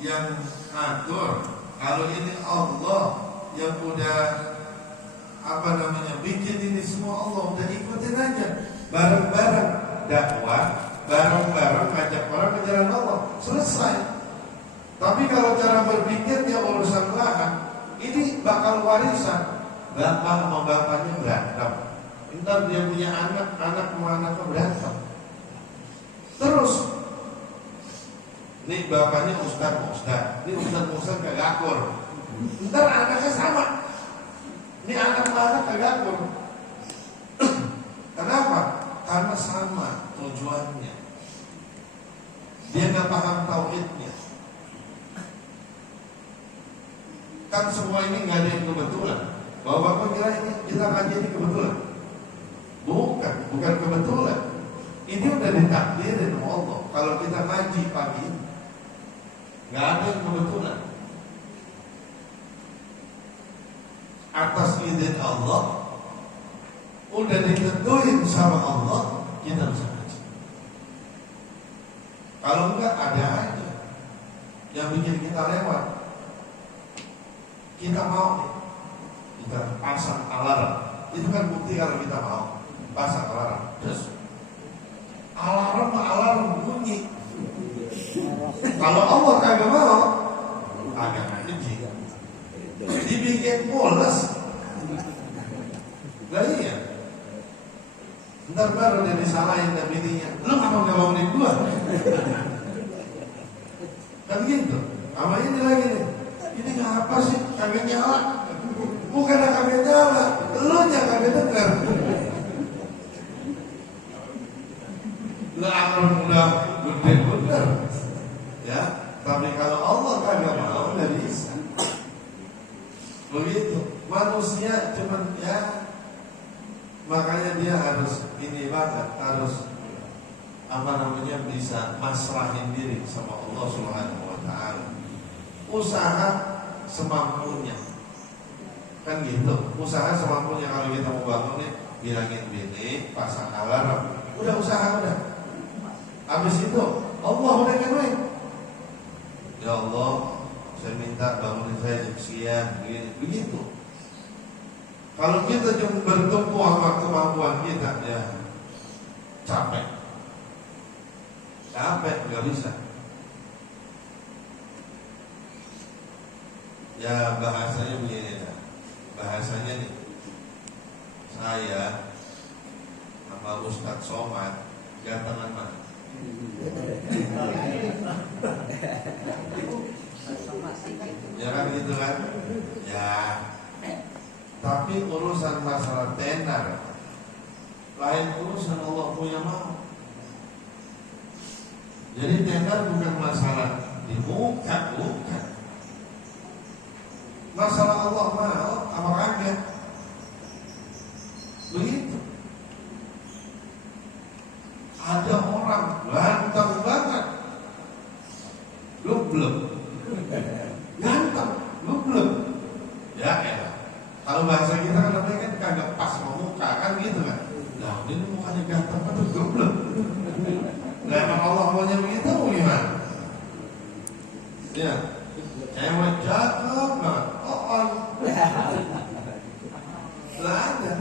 yang atur. Kalau ini Allah yang udah bikin ini semua, Allah udah ikutin aja. Bareng-bareng dakwah, bareng-bareng ngajak orang ke jalan Allah, selesai. Tapi kalau cara berpikirnya urusan lahan, ini bakal warisan. Bapak sama bapaknya berantem, ntar dia punya anak, anak sama anaknya berantem. Terus ini bapaknya ustaz, ini ustaz kagak akur. Ntar anaknya sama, ini anak sama anak kagak akur. Kenapa? Karena sama tujuannya. Dia nggak paham tauhidnya. Kan semua ini nggak ada yang kebetulan. Bahwa Bapak kira ini kita ngaji ini kebetulan? Bukan kebetulan. Ini udah ditakdirin sama Allah. Kalau kita ngaji pagi ini, nggak ada yang kebetulan. Atas izin Allah, udah ditentuin sama Allah, kita bisa ngaji. Kalau enggak, ada aja yang bikin kita lewat. Kita mau nih, kita pasang alarm. Itu kan bukti kalau kita mau pasang alarm. Terus alarm bunyi. Kalau Allah kagak mau, kagak ngaji. Dibikin poles. Lah iya. Ntar baru dia disalahin dan bininya, lu ngapa nggak bangunin gua? Kan gitu. Sama ini lagi nih. Ini ngapa sih? Kagak nyala. Bukan kagak nyala, lu nya kagak dengar. Lah alarm udah gede bener. Ya, tapi kalau Allah kagak mau, nggak bisa. Begitu. Manusia cuman ya, makanya dia harus ini banget, harus bisa masrahin diri sama Allah Subhanahu wa taala. Usaha semampunya. Kan gitu. Usaha semampunya. Kalau kita mau bangun nih, bilangin bini, pasang alarm. Udah usaha udah. Habis itu Allah udah ngapain? Ya Allah, saya minta bangunin saya jam sekian, begini, begitu. Kalau kita cuma bertumpu sama kemampuan kita, ya capek, nggak bisa. Ya bahasanya begini, bahasanya nih, saya sama Ustadz Somad gantengan mana? Ya kan gitu kan? Ya. Tapi urusan masalah tenar, lain urusan Allah punya mau. Jadi tenar bukan masalah di muka, bukan. Masalah Allah mau apa kagak? Begitu. Ada orang ganteng banget, belum ganteng, belum. Ya elah. Kalau bahasa kita kan namanya kan kagak pas sama muka kan gitu kan. Nah ini mukanya ganteng atau belum? Nah emang Allah maunya begitu gimana? Ya, cewek cakep banget. Lah ada.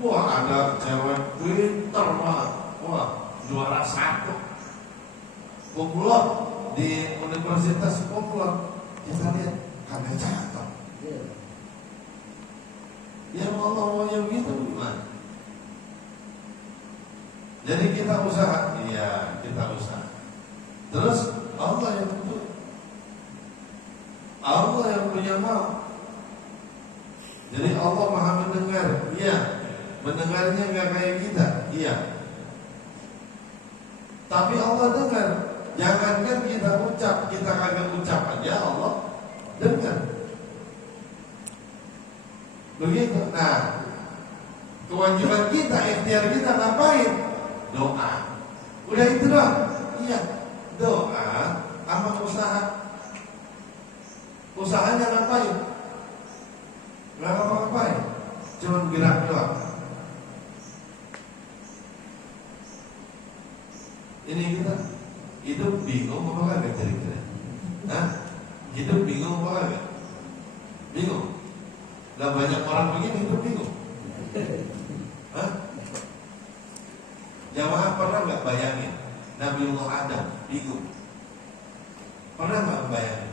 Wah ada cewek pinter banget. Wah juara 1 populer di universitas populer. Kita lihat kagak cakep. Ya Allah maunya begitu gimana? Jadi kita usaha. Iya kita usaha. Terus Allah yang tentu, Allah yang punya mau. Jadi Allah maha mendengar. Iya. Mendengarnya nggak kayak kita. Iya. Tapi Allah dengar. Jangankan kita ucap, kita kagak ucap aja Allah dengar. Begitu. Nah, kewajiban kita, ikhtiar kita ngapain? Doa. Udah itu doang. Iya. Doa sama usaha. Usahanya ngapain? Nggak apa-apain. Cuma gerak doang. Ini kita hidup bingung apa kagak kira-kira? Hah? Hidup bingung apa enggak? Bingung. Lah banyak orang begini hidup bingung. Hah? Jamaah pernah nggak bayangin Nabiullah Adam bingung? Pernah nggak bayangin?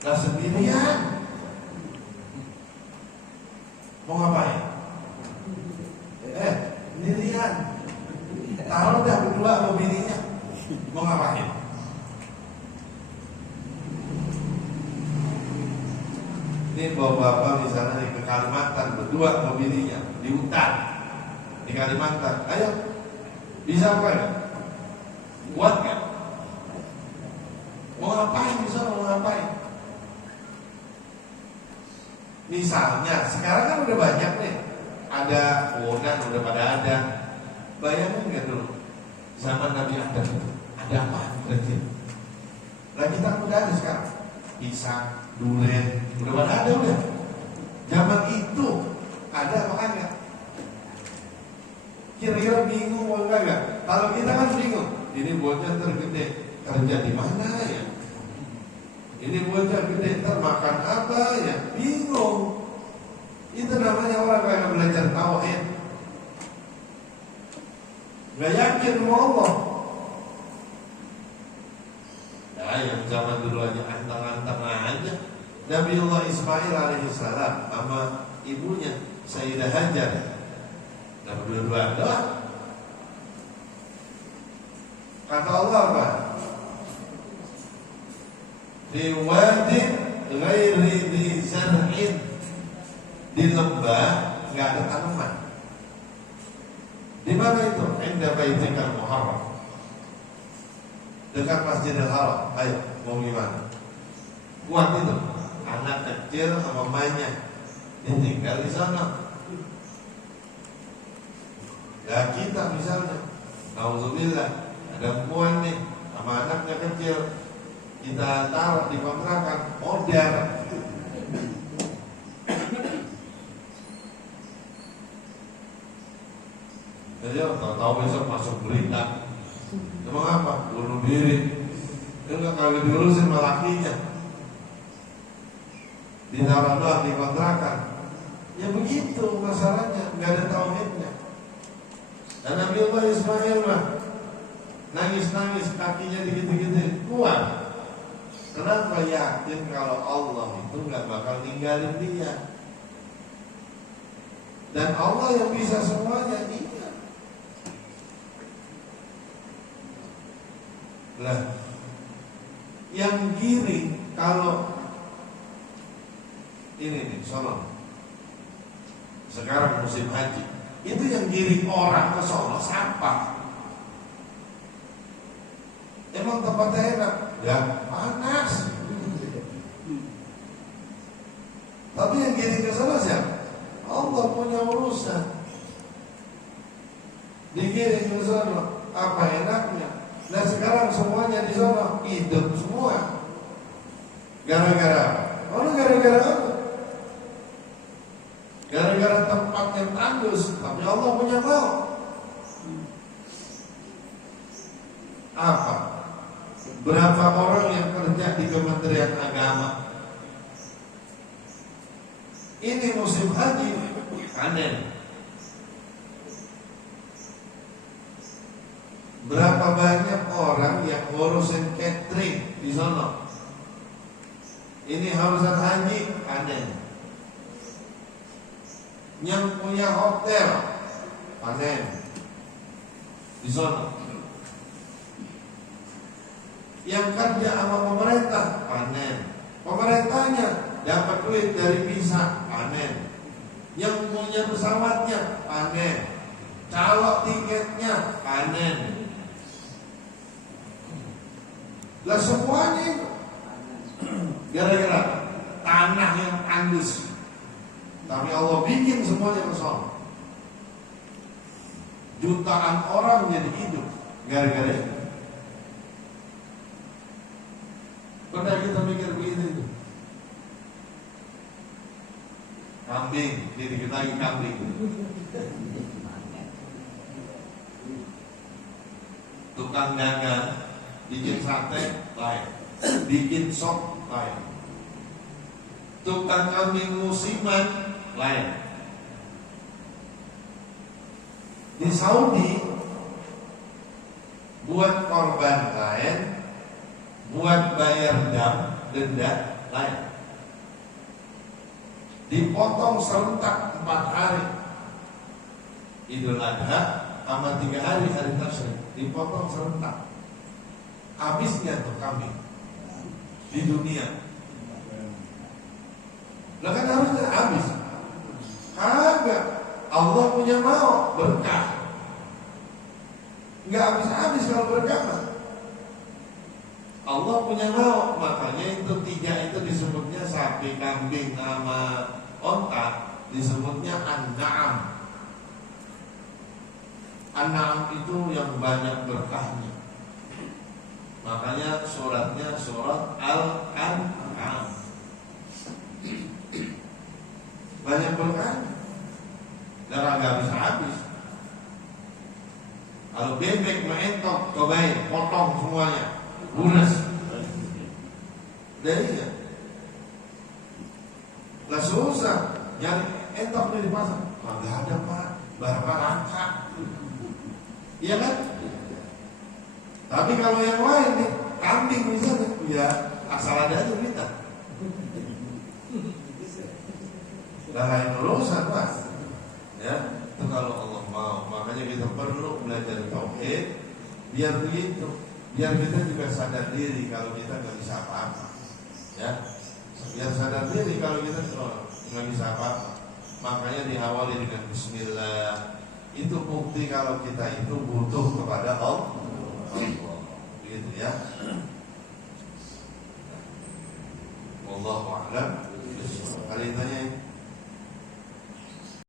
Lah sendirian mau ngapain? Sendirian. Taruh dah berdua sama bininya. Mau ngapain? Ini bawa bapak misalnya ke Kalimantan berdua sama bininya di hutan di Kalimantan. Ayo, bisa apa ya? Kuat nggak? Mau ngapain? Bisa mau ngapain? Misalnya sekarang kan udah banyak nih, ada wonan udah pada ada. Bayangin nggak dulu zaman Nabi Adam itu ada apa berarti? Lah kita udah ada sekarang pisang, durian, udah pada ada udah. Zaman itu ada apa enggak? Kira-kira bingung mau enggak? Kalau kita kan bingung, ini bocah tergede kerja di mana ya? Ini bocah gede termakan apa ya? Bingung. Itu namanya orang kayak belajar tauhid. Gak yakin sama Allah. Nah, yang zaman dulu aja anteng-anteng aja. Nabiullah Ismail alaihissalam sama ibunya Sayyidah Hajar. Gak berdua-dua doang. Kata Allah apa? Di wadi ghairi di zar'in, di lembah nggak ada tanaman. Di mana itu? Inda baitikal muharram, dekat Masjidil Haram. Ayo, mau gimana? Kuat itu. Anak kecil sama mamanya ditinggal di sana. Ya kita misalnya, alhamdulillah ada perempuan nih sama anaknya kecil, kita taruh di kontrakan modern. Jadi tahu besok masuk berita, emang apa? Bunuh diri. Dia nggak kagak diurusin sama lakinya, ditaruh doang di kontrakan. Ya begitu masalahnya, nggak ada tauhidnya. Dan Nabiullah Ismail mah nangis-nangis kakinya dikit-dikit kuat. Kenapa? Yakin kalau Allah itu nggak bakal ninggalin dia. Dan Allah yang bisa semuanya. Iya. Lah, yang giring kalau ini nih sono. Sekarang musim haji, itu yang giring orang ke sono siapa? Emang tempatnya enak? Ya panas. Tapi yang giring ke sana siapa? Allah punya urusan. Digiring ke sana, apa enaknya? Nah sekarang semuanya di sana hidup semua. Gara-gara apa? Gara-gara apa? Gara-gara tempat yang tandus. Tapi Allah punya mau. Apa? Berapa orang yang kerja di Kementerian Agama? Ini musim haji, panen. Berapa banyak orang yang ngurusin catering di sana? Ini harusan haji, panen. Yang punya hotel, panen di sana. Yang kerja sama pemerintah, panen. Pemerintahnya dapat duit dari visa, panen. Yang punya pesawatnya, panen. Calok tiketnya, panen. Lah semuanya itu gara-gara tanah yang tandus. Tapi Allah bikin semuanya kesana. Jutaan orang jadi hidup gara-gara itu. Pernah kita mikir begitu itu? Kambing, dikit lagi kambing. Tukang dagang bikin sate, baik. bikin sop lain, tukang kambing musiman lain. Di Saudi buat korban lain, buat bayar denda lain. Dipotong serentak 4 hari, Idul Adha sama 3 hari tasyrik, dipotong serentak. Habisnya tuh kambing di dunia. Lah kan harusnya habis. Kagak. Allah punya mau berkah. Nggak habis-habis kalau berkah mah. Allah punya mau, makanya itu 3 itu disebutnya sapi, kambing, sama onta, disebutnya an-na'am. An-na'am itu yang banyak berkahnya. Makanya suratnya surat Al-An'am. Banyak berkahnya. Dan agak habis-habis. Kalau bebek mentok, cobain, potong semuanya, lunas. Dari ya, lah susah nyari entok di pasar. Nggak ada pak, barang langka. Iya kan? Tapi kalau yang lain nih, kambing misalnya, ya asal ada aja kita. Lah lain urusan pak. Ya, itu kalau Allah mau. Makanya kita perlu belajar tauhid, biar begitu, biar kita juga sadar diri kalau kita nggak bisa apa-apa. Ya, biar sadar diri kalau kita nggak bisa apa-apa. Makanya diawali dengan Bismillah. Itu bukti kalau kita itu butuh kepada Allah. Begitu ya. Wallahu a'lam. Kali tanya